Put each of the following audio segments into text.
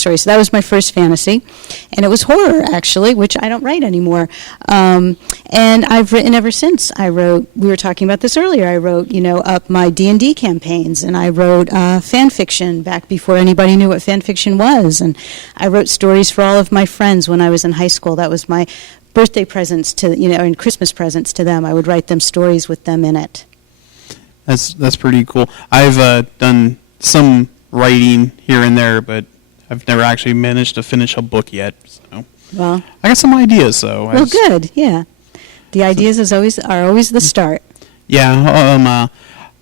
story. So that was my first fantasy, and it was horror, actually, which I don't write anymore. And I've written ever since. We were talking about this earlier, I wrote, up my D&D campaigns, and I wrote fan fiction back before anybody knew what fan fiction was, and I wrote stories for all of my friends when I was in high school. That was my birthday presents to, and Christmas presents to them. I would write them stories with them in it. That's pretty cool. I've done some writing here and there, but I've never actually managed to finish a book yet. So well, I got some ideas, so. Well, good, yeah. The ideas are always the start. Yeah,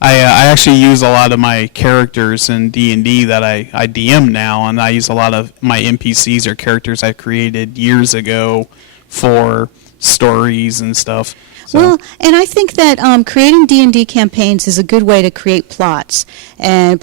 I actually use a lot of my characters in D&D that I DM now, and I use a lot of my NPCs or characters I created years ago for stories and stuff. So. Well, and I think that creating D&D campaigns is a good way to create plots and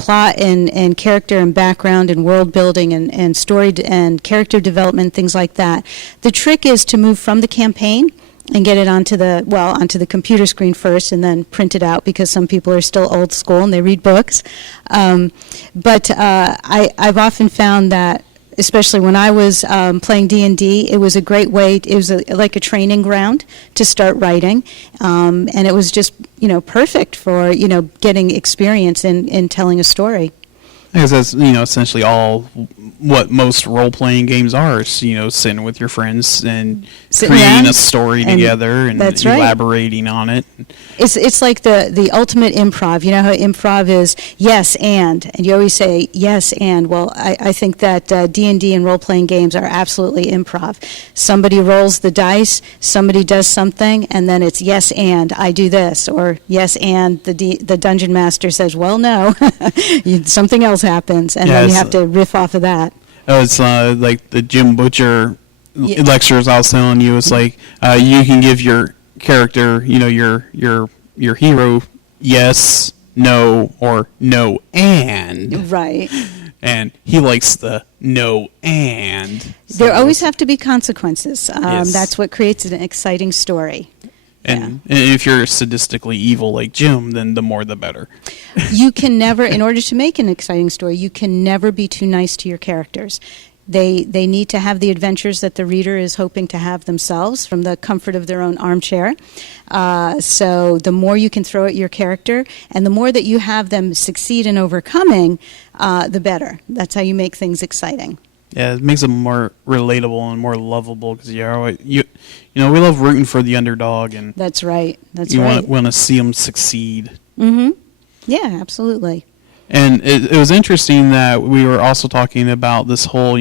character and background and world building and story and character development, things like that. The trick is to move from the campaign and get it onto the computer screen first and then print it out, because some people are still old school and they read books. But I've often found that, especially when I was playing D&D, it was a great way. It was like a training ground to start writing, and it was just perfect for getting experience in telling a story. Because that's essentially all what most role-playing games are. Is, sitting with your friends and creating a story together and elaborating on it. It's like the ultimate improv. You know how improv is yes and you always say yes and. Well, I think that D&D and role-playing games are absolutely improv. Somebody rolls the dice, somebody does something, and then it's yes and I do this, or yes and the dungeon master says, well, no, something else happens, and then you have to riff off of that. It's like the Jim Butcher lectures I was telling you. It's like you can give your character, your hero, yes, no, or no and. Right. And he likes the no and. There always have to be consequences. Yes. That's what creates an exciting story. And if you're sadistically evil like Jim, then the more the better. You can never, in order to make an exciting story, you can never be too nice to your characters. They need to have the adventures that the reader is hoping to have themselves from the comfort of their own armchair. So the more you can throw at your character, and the more that you have them succeed in overcoming, the better. That's how you make things exciting. Yeah, it makes them more relatable and more lovable, because we love rooting for the underdog, and that's right. You want to see them succeed. Mm-hmm. Yeah, absolutely. And it was interesting that we were also talking about this whole,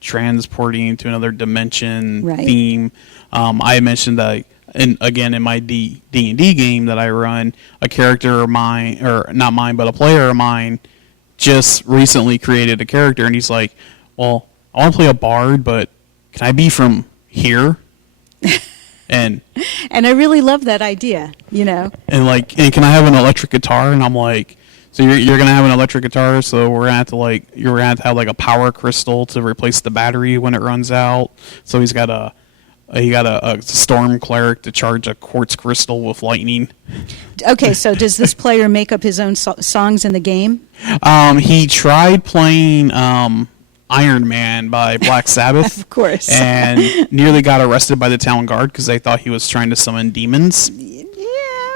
transporting to another dimension theme. I mentioned that, in my D&D game that I run, a character of mine, or not mine, but a player of mine, just recently created a character, and he's like, well, I want to play a bard, but can I be from here? And I really love that idea, And can I have an electric guitar? And I'm like, so you're gonna have an electric guitar, so you're gonna have to have like a power crystal to replace the battery when it runs out. So he got a storm cleric to charge a quartz crystal with lightning. Okay, so does this player make up his own songs in the game? He tried playing Iron Man by Black Sabbath. Of course. And nearly got arrested by the town guard because they thought he was trying to summon demons.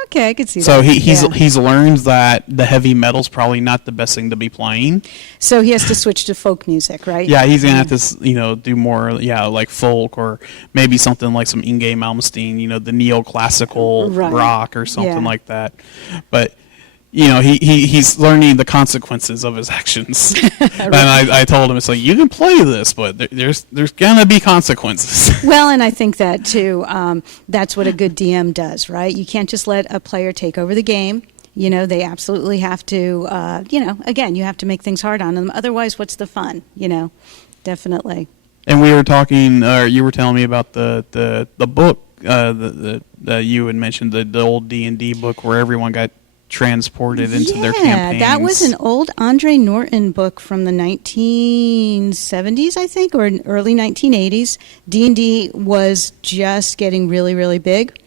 Okay, I could see that. So he's learned that the heavy metal's probably not the best thing to be playing. So he has to switch to folk music, right? Yeah, he's gonna have to do more like folk, or maybe something like some Inge Malmsteen, the neoclassical rock or something like that. But he's learning the consequences of his actions. And I told him, it's like, you can play this, but there's gonna be consequences. Well, and I think that too, that's what a good DM does, right? You can't just let a player take over the game. They absolutely have to, again, you have to make things hard on them. Otherwise, what's the fun? Definitely. And we were talking, you were telling me about the book that you had mentioned, the old D&D book where everyone got transported into their campaigns. Yeah, that was an old Andre Norton book from the 1970s, I think, or early 1980s. D&D was just getting really, really big.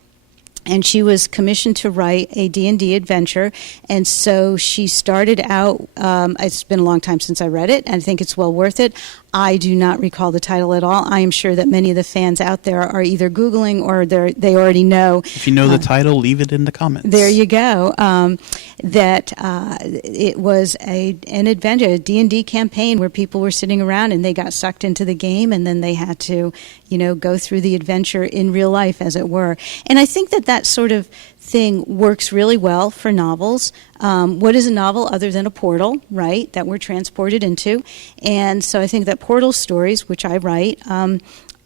And she was commissioned to write a D&D adventure. And so she started out, it's been a long time since I read it, and I think it's well worth it. I do not recall the title at all. I am sure that many of the fans out there are either Googling or they already know. If you know the title, leave it in the comments. There you go. That it was an adventure, a D&D campaign where people were sitting around and they got sucked into the game, and then they had to, go through the adventure in real life, as it were. And I think that sort of thing works really well for novels. What is a novel other than a portal, right, that we're transported into? And so I think that portal stories, which I write,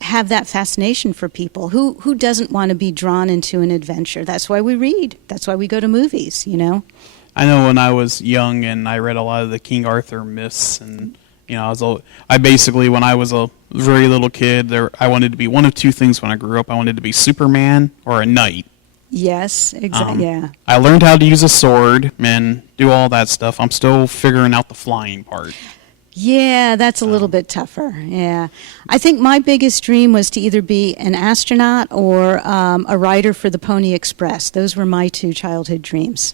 have that fascination for people. Who doesn't want to be drawn into an adventure? That's why we read. That's why we go to movies, I know when I was young and I read a lot of the King Arthur myths, and I basically, when I was a very little kid, I wanted to be one of two things when I grew up. I wanted to be Superman or a knight. Yes, exactly. Yeah. I learned how to use a sword and do all that stuff. I'm still figuring out the flying part. Yeah, that's a little bit tougher. Yeah. I think my biggest dream was to either be an astronaut or a writer for the Pony Express. Those were my two childhood dreams.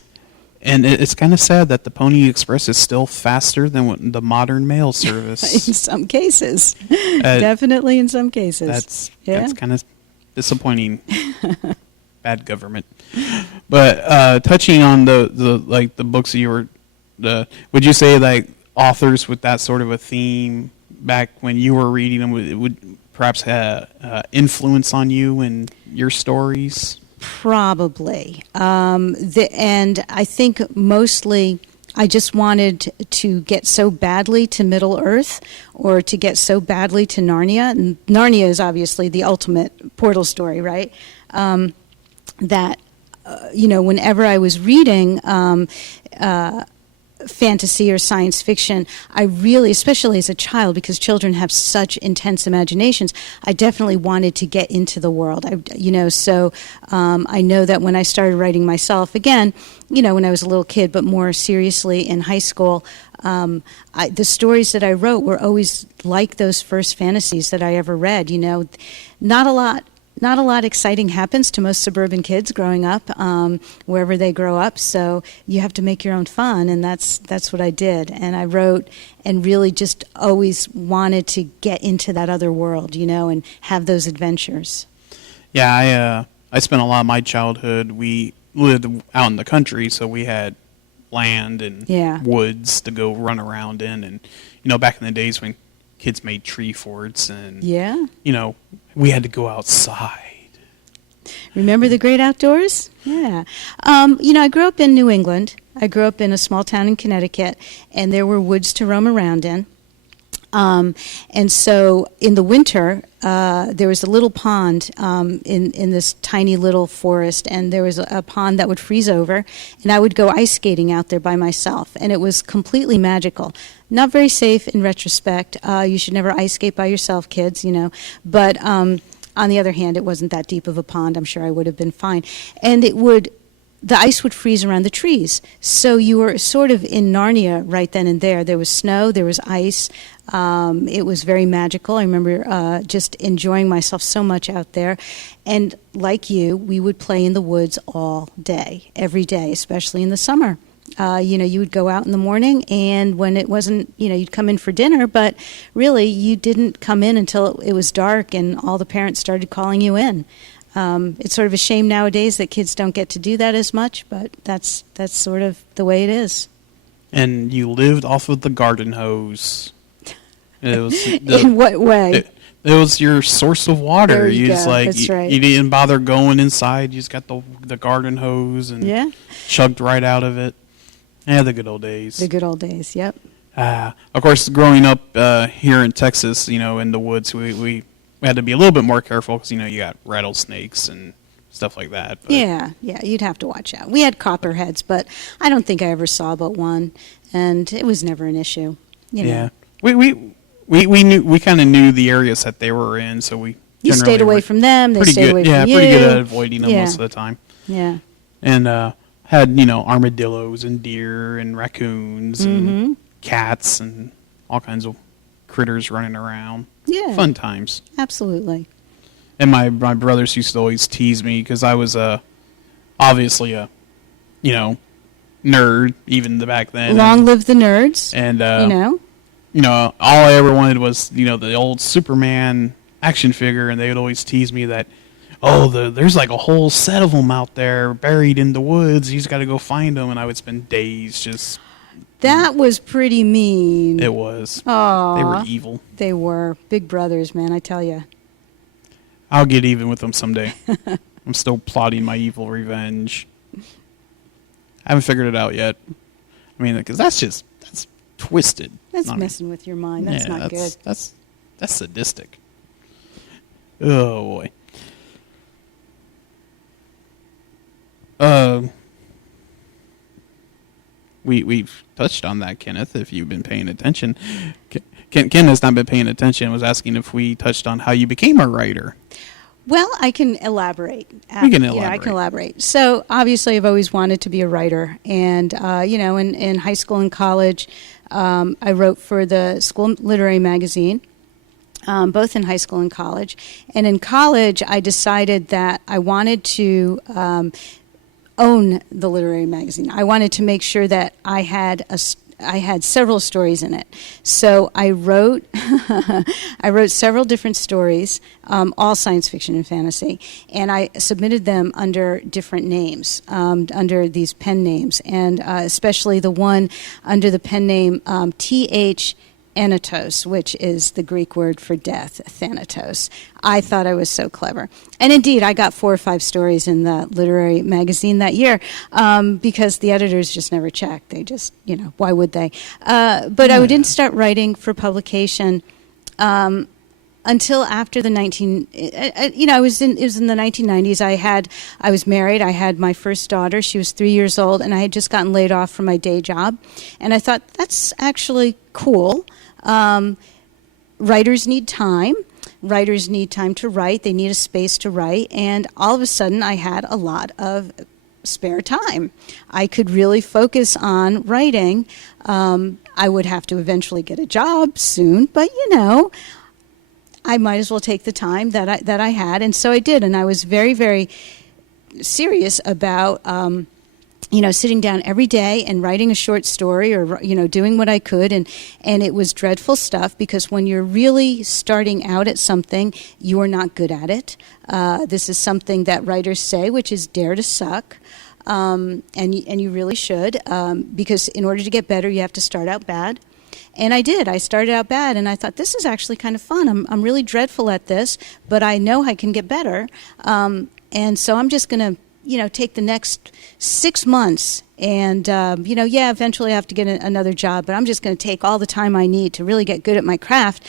And it's kind of sad that the Pony Express is still faster than the modern mail service. In some cases. Definitely in some cases. That's kind of disappointing. Bad government. But touching on the books that you were, would you say like authors with that sort of a theme back when you were reading them would perhaps have influence on you and your stories? Probably. And I think mostly I just wanted to get so badly to Middle Earth, or to get so badly to Narnia. And Narnia is obviously the ultimate portal story, right? That whenever I was reading fantasy or science fiction, I really, especially as a child, because children have such intense imaginations, I definitely wanted to get into the world. So I know that when I started writing myself, again, when I was a little kid, but more seriously in high school, the stories that I wrote were always like those first fantasies that I ever read. Not a lot exciting happens to most suburban kids growing up, wherever they grow up. So you have to make your own fun, and that's what I did. And I wrote and really just always wanted to get into that other world, and have those adventures. Yeah, I spent a lot of my childhood. We lived out in the country, so we had land and woods to go run around in. And back in the days when kids made tree forts, and we had to go outside. Remember the great outdoors? Yeah. I grew up in New England. I grew up in a small town in Connecticut, and there were woods to roam around in. And so in the winter, there was a little pond in this tiny little forest, and there was a pond that would freeze over, and I would go ice skating out there by myself, and it was completely magical. Not very safe in retrospect. You should never ice skate by yourself, kids, But on the other hand, it wasn't that deep of a pond. I'm sure I would have been fine. And the ice would freeze around the trees. So you were sort of in Narnia right then and there. There was snow, there was ice. It was very magical. I remember just enjoying myself so much out there. And like you, we would play in the woods all day, every day, especially in the summer. You would go out in the morning, and when it wasn't, you'd come in for dinner, but really you didn't come in until it was dark and all the parents started calling you in. It's sort of a shame nowadays that kids don't get to do that as much, but that's sort of the way it is. And you lived off of the garden hose. It was in what way? It was your source of water. There you go. Just like That's right. You didn't bother going inside. You just got the garden hose and chugged right out of it. Yeah, the good old days. The good old days. Yep. Of course, growing up here in Texas, in the woods, we had to be a little bit more careful because you got rattlesnakes and stuff like that. But yeah, you'd have to watch out. We had copperheads, but I don't think I ever saw but one, and it was never an issue. Yeah, we kind of knew the areas that they were in, so you stayed away from them. They stayed away from you. Yeah, pretty good at avoiding them most of the time. Yeah, and had armadillos and deer and raccoons and cats and all kinds of critters running around. Yeah, fun times. Absolutely. And my brothers used to always tease me because I was obviously a nerd even back then. Long live the nerds. And all I ever wanted was, the old Superman action figure, and they would always tease me that, there's like a whole set of them out there buried in the woods. You just got to go find them, and I would spend days just. That was pretty mean. It was. Oh, they were evil. They were big brothers, man. I tell you. I'll get even with them someday. I'm still plotting my evil revenge. I haven't figured it out yet. I mean, because that's twisted. That's messing with your mind. That's not good. That's sadistic. Oh boy. We've touched on that, Kenneth, if you've been paying attention. Ken has not been paying attention. Was asking if we touched on how you became a writer. Well, I can elaborate. We can elaborate. I can elaborate. So, obviously, I've always wanted to be a writer. And, in high school and college, I wrote for the school literary magazine, both in high school and college. And in college, I decided that I wanted to own the literary magazine. I wanted to make sure that I had several stories in it. So I wrote several different stories, all science fiction and fantasy, and I submitted them under different names, under these pen names, and especially the one under the pen name T.H. Thanatos, which is the Greek word for death, Thanatos. I thought I was so clever. And indeed, I got 4 or 5 stories in the literary magazine that year because the editors just never checked. They just, why would they? But I didn't start writing for publication until after the it was in the 1990s. I was married. I had my first daughter. She was 3 years old, and I had just gotten laid off from my day job. And I thought, that's actually cool. Writers need time. Writers need time to write. They need a space to write. And all of a sudden, I had a lot of spare time. I could really focus on writing. I would have to eventually get a job soon, but I might as well take the time that I had, and so I did. And I was very, very serious about sitting down every day and writing a short story, or doing what I could. And it was dreadful stuff, because when you're really starting out at something, you are not good at it. This is something that writers say, which is dare to suck. And you really should, because in order to get better, you have to start out bad. And I did. I started out bad, and I thought, this is actually kind of fun. I'm really dreadful at this, but I know I can get better. And so I'm just going to, take the next 6 months and, eventually I have to get another job, but I'm just going to take all the time I need to really get good at my craft.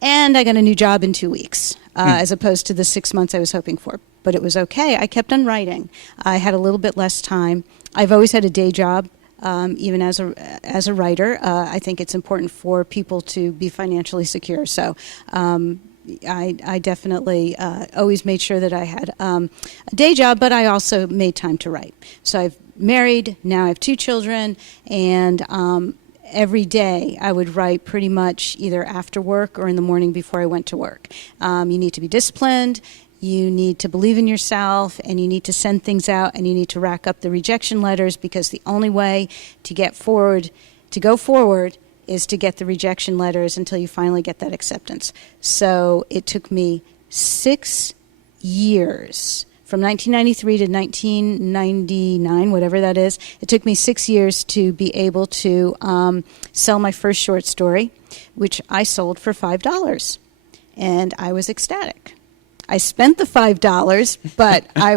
And I got a new job in 2 weeks, as opposed to the 6 months I was hoping for. But it was okay. I kept on writing. I had a little bit less time. I've always had a day job. Even as a writer, I think it's important for people to be financially secure. So I definitely always made sure that I had a day job, but I also made time to write. So I've married, now I have 2 children, and every day I would write pretty much either after work or in the morning before I went to work. You need to be disciplined. You need to believe in yourself, and you need to send things out, and you need to rack up the rejection letters, because the only way to go forward, is to get the rejection letters until you finally get that acceptance. So it took me 6 years, from 1993 to 1999, whatever that is. It took me 6 years to be able to sell my first short story, which I sold for $5, and I was ecstatic. I spent the $5, but I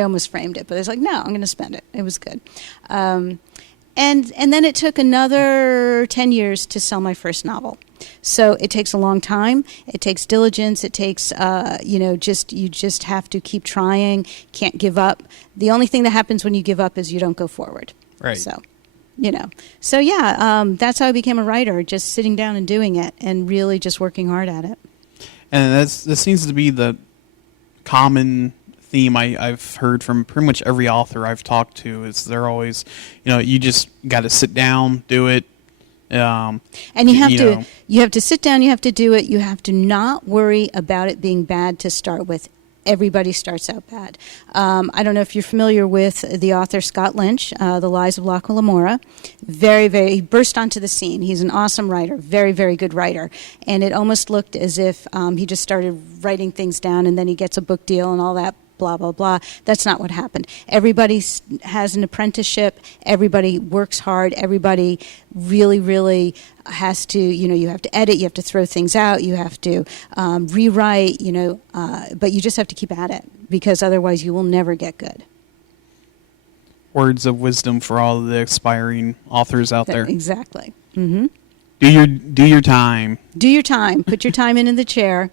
almost framed it. But I was like, no, I'm going to spend it. It was good. And then it took another 10 years to sell my first novel. So it takes a long time. It takes diligence. It takes, you just have to keep trying. Can't give up. The only thing that happens when you give up is you don't go forward. Right. So, that's how I became a writer, just sitting down and doing it, and really just working hard at it. And this seems to be the common theme I've heard from pretty much every author I've talked to. Is they're always, you just got to sit down, do it. And you have to sit down. You have to do it. You have to not worry about it being bad to start with everybody starts out bad. I don't know if you're familiar with the author Scott Lynch, The Lies of Locke Lamora. He burst onto the scene. He's an awesome writer, very, very good writer. And it almost looked as if he just started writing things down and then he gets a book deal and all that, blah, blah, blah. That's not what happened. Everybody has an apprenticeship. Everybody works hard. Everybody really, really has to, you have to edit, you have to throw things out, you have to rewrite, but you just have to keep at it because otherwise you will never get good. Words of wisdom for all of the aspiring authors out there. Exactly. Mm-hmm. Do your time. Do your time. Put your time in the chair.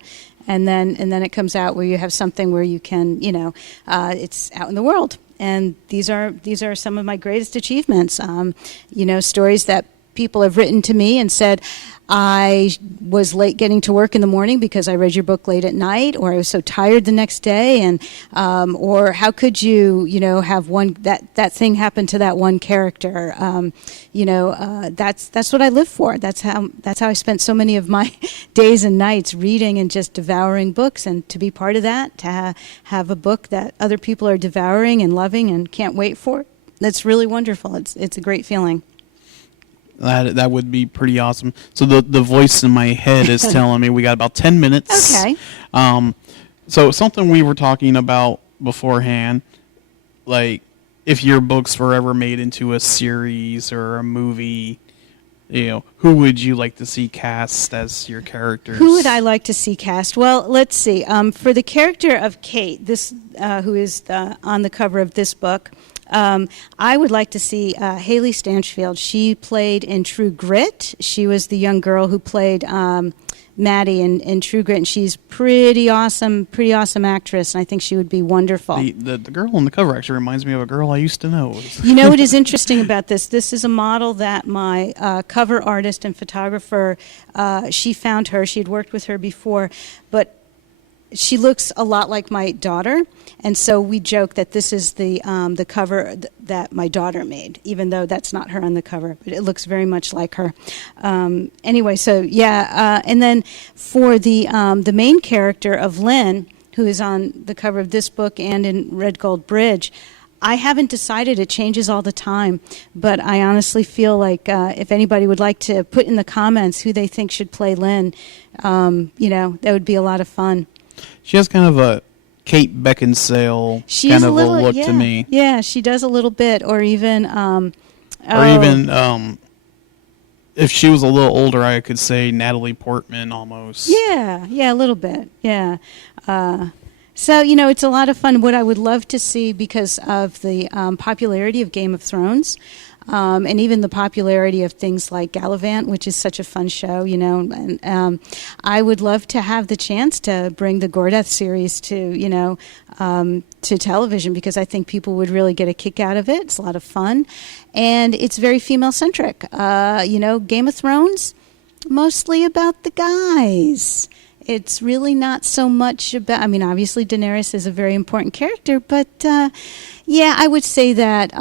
And then it comes out where you have something where you can, it's out in the world. And these are some of my greatest achievements. Stories that people have written to me and said, I was late getting to work in the morning because I read your book late at night, or I was so tired the next day, and or how could you, have that thing happen to that one character? That's what I live for. That's how I spent so many of my days and nights reading and just devouring books, and to be part of that, to have a book that other people are devouring and loving and can't wait for, that's really wonderful. It's a great feeling. That would be pretty awesome. So the voice in my head is telling me we got about 10 minutes. Okay. So something we were talking about beforehand, like if your books were ever made into a series or a movie, who would you like to see cast as your characters? Who would I like to see cast? Well, let's see. For the character of Kate, this who is on the cover of this book, I would like to see Haley Stanchfield. She played in True Grit. She was the young girl who played Maddie in True Grit, and she's pretty awesome actress, and I think she would be wonderful. The girl on the cover actually reminds me of a girl I used to know. You know what is interesting about this? This is a model that my cover artist and photographer, she found her. She had worked with her before, but she looks a lot like my daughter, and so we joke that this is the cover that my daughter made, even though that's not her on the cover, but it looks very much like her. Anyway, so yeah, and then for the main character of Lynn, who is on the cover of this book and in Red Gold Bridge, I haven't decided. It changes all the time, but I honestly feel like if anybody would like to put in the comments who they think should play Lynn, that would be a lot of fun. She has kind of a Kate Beckinsale kind of a look to me. Yeah, she does a little bit, or even if she was a little older, I could say Natalie Portman almost. Yeah, a little bit. Yeah. So, it's a lot of fun. What I would love to see, because of the popularity of Game of Thrones, and even the popularity of things like Gallivant, which is such a fun show, and I would love to have the chance to bring the Gordath series to television, because I think people would really get a kick out of it. It's a lot of fun, and it's very female-centric. Game of Thrones, mostly about the guys. It's really not so much about, obviously Daenerys is a very important character, but I would say that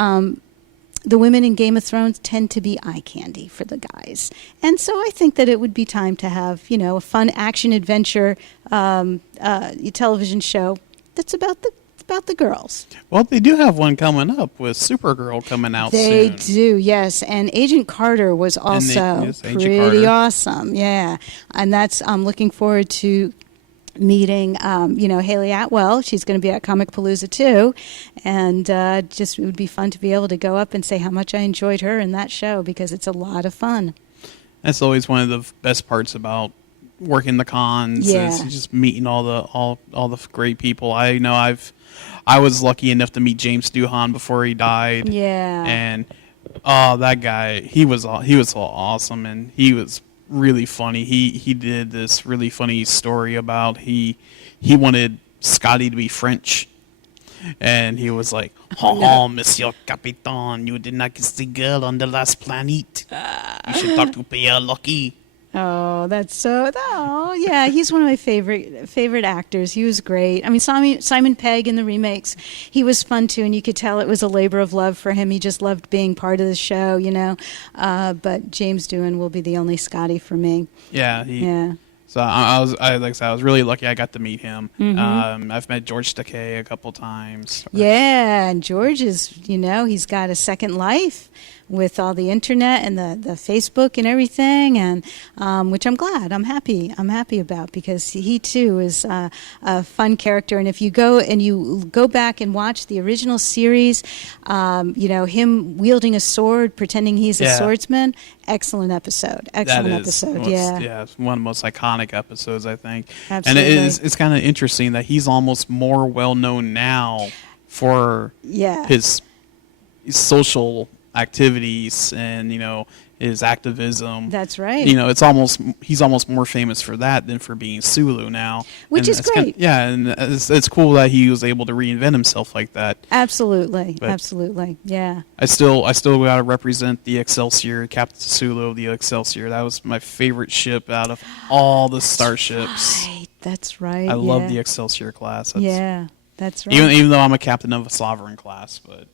the women in Game of Thrones tend to be eye candy for the guys. And so I think that it would be time to have, a fun action-adventure television show that's about the girls. Well, they do have one coming up with Supergirl coming out soon. They do, yes. And Agent Carter was also pretty awesome. Yeah. And I'm looking forward to meeting, Haley Atwell. She's going to be at Comicpalooza too, and it would be fun to be able to go up and say how much I enjoyed her in that show, because it's a lot of fun. That's always one of the best parts about working the cons. Yeah. Is just meeting all the great people. I know I was lucky enough to meet James Doohan before he died. Yeah. And that guy, he was so awesome, and he was really funny. He did this really funny story about he wanted Scotty to be French, and he was like, Monsieur Capitan, you did not kiss the girl on the last planet. You should talk to Pierre Lucky. Oh, that's so. Oh, yeah, he's one of my favorite actors. He was great. Simon Pegg in the remakes, he was fun too, and you could tell it was a labor of love for him. He just loved being part of the show, But James Doohan will be the only Scotty for me. Yeah, So like I said, I was really lucky I got to meet him. I've met George Takei a couple times. Yeah, and George is, he's got a second life with all the internet and the Facebook and everything, and which I'm glad, I'm happy about, because he too is a fun character. And if you go back and watch the original series, him wielding a sword, pretending he's a swordsman, excellent episode. Yeah, it's one of the most iconic episodes, I think. Absolutely. And it's kind of interesting that he's almost more well known now for his social activities and his activism. That's right. He's almost more famous for that than for being Sulu now, which is great. And it's cool that he was able to reinvent himself like that. Absolutely, yeah. I still got to represent the Excelsior, Captain Sulu of the Excelsior. That was my favorite ship out of all the starships. That's right. I love the Excelsior class. That's right. Even though I'm a captain of a sovereign class, but.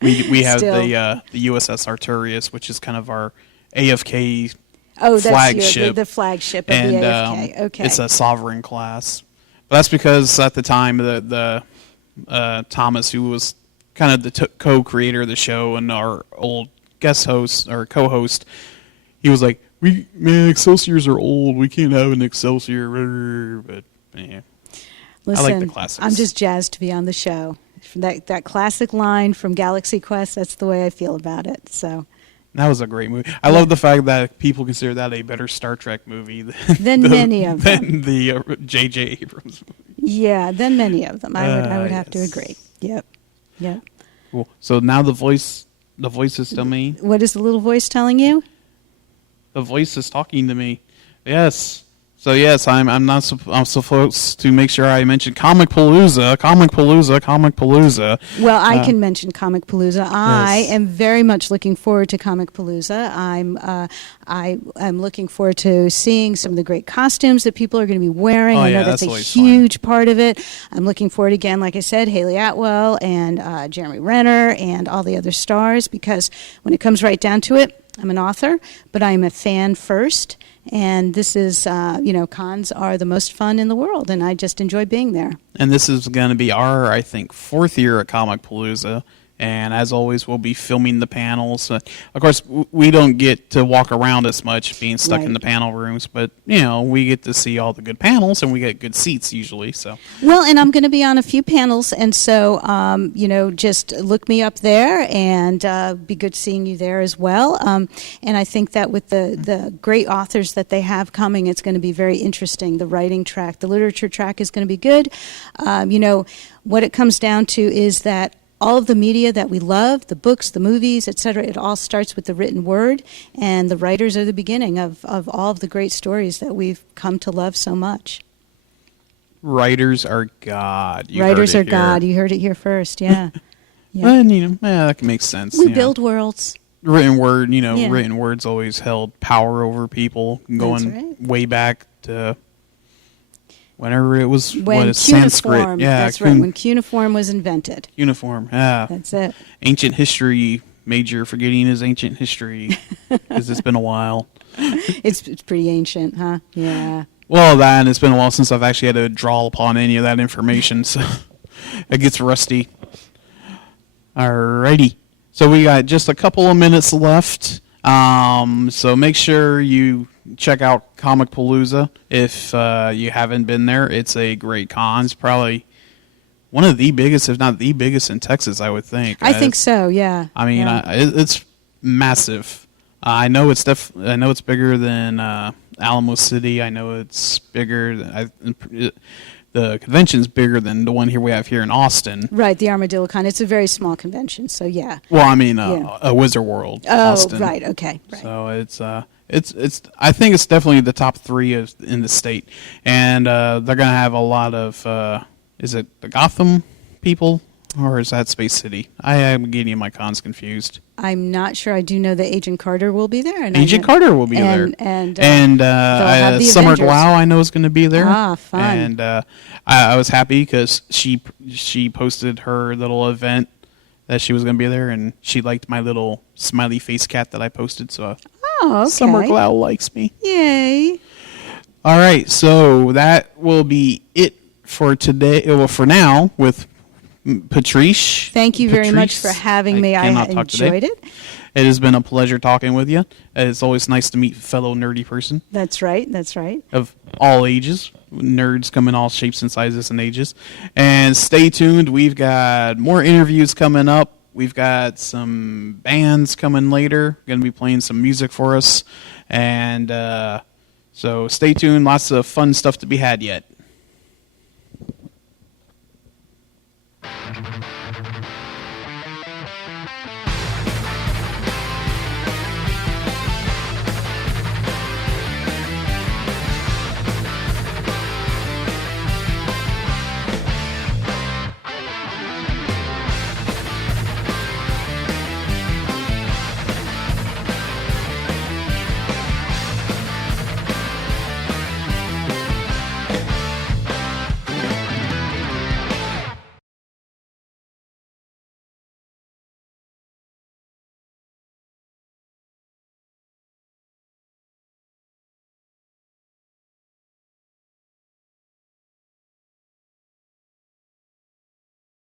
we have the USS Arturius, which is kind of our AFK flagship. The flagship of the AFK. Okay. It's a sovereign class. But that's because at the time, the Thomas, who was kind of the co-creator of the show and our old guest host or co-host, he was like, Excelsiors are old. We can't have an Excelsior. But yeah, listen, I like the classics. I'm just jazzed to be on the show. That classic line from Galaxy Quest, that's the way I feel about it. So that was a great movie. I love the fact that people consider that a better Star Trek movie than many of them. Than the J.J. Abrams movie. Yeah, than many of them. I would have to agree. Yep. Cool. So now the voice is telling me. What is the little voice telling you? The voice is talking to me. Yes. So yes, I'm supposed to make sure I mention Comicpalooza. Well, I can mention Comicpalooza. I am very much looking forward to Comicpalooza. I'm looking forward to seeing some of the great costumes that people are going to be wearing. I know that's a huge part of it. I'm looking forward again, like I said, Haley Atwell and Jeremy Renner and all the other stars, because when it comes right down to it, I'm an author, but I'm a fan first. And this is, cons are the most fun in the world, and I just enjoy being there. And this is going to be our, I think, 4th year at Comicpalooza. And as always, we'll be filming the panels. Of course, we don't get to walk around as much being stuck in the panel rooms, but, we get to see all the good panels, and we get good seats usually. So. Well, and I'm going to be on a few panels, and so, just look me up there, and be good seeing you there as well. And I think that with the great authors that they have coming, it's going to be very interesting. The writing track, the literature track is going to be good. What it comes down to is that all of the media that we love, the books, the movies, etc., it all starts with the written word, and the writers are the beginning of all of the great stories that we've come to love so much. Writers are God. Writers are God. You heard it here first, yeah. And, that can make sense. We build worlds. Written word, written words always held power over people, going way back to whenever it was Sanskrit. Yeah, that's right. When cuneiform was invented. Cuneiform, yeah. That's it. Ancient history major forgetting his ancient history because it's been a while. It's pretty ancient, huh? Yeah. Well, and it's been a while since I've actually had to draw upon any of that information, so it gets rusty. Alrighty. So we got just a couple of minutes left. So make sure you check out Comicpalooza if you haven't been there. It's a great con. It's probably one of the biggest, if not the biggest, in Texas, I would think. I think so. Yeah. I mean, it's massive. I know it's bigger than Alamo City. I know it's bigger. The convention's bigger than the one we have here in Austin. Right, the Armadillo Con. It's a very small convention, so yeah. Well, I mean, a Wizard World. Austin. Right. Okay. Right. So it's. I think it's definitely the top 3 in the state, and they're gonna have a lot of. Is it the Gotham people, or is that Space City? I am getting my cons confused. I'm not sure. I do know that Agent Carter will be there. And Agent Carter will be there. And Summer Glau, I know, is going to be there. Ah, fun. And I was happy because she posted her little event that she was going to be there, and she liked my little smiley face cat that I posted. So okay. Summer Glau likes me. Yay. All right, so that will be it for today. Well, for now, with Patrice. Thank you very much for having me. I enjoyed it. It has been a pleasure talking with you. It's always nice to meet a fellow nerdy person. That's right. That's right. Of all ages. Nerds come in all shapes and sizes and ages. And stay tuned. We've got more interviews coming up. We've got some bands coming later. Going to be playing some music for us. And so stay tuned. Lots of fun stuff to be had yet.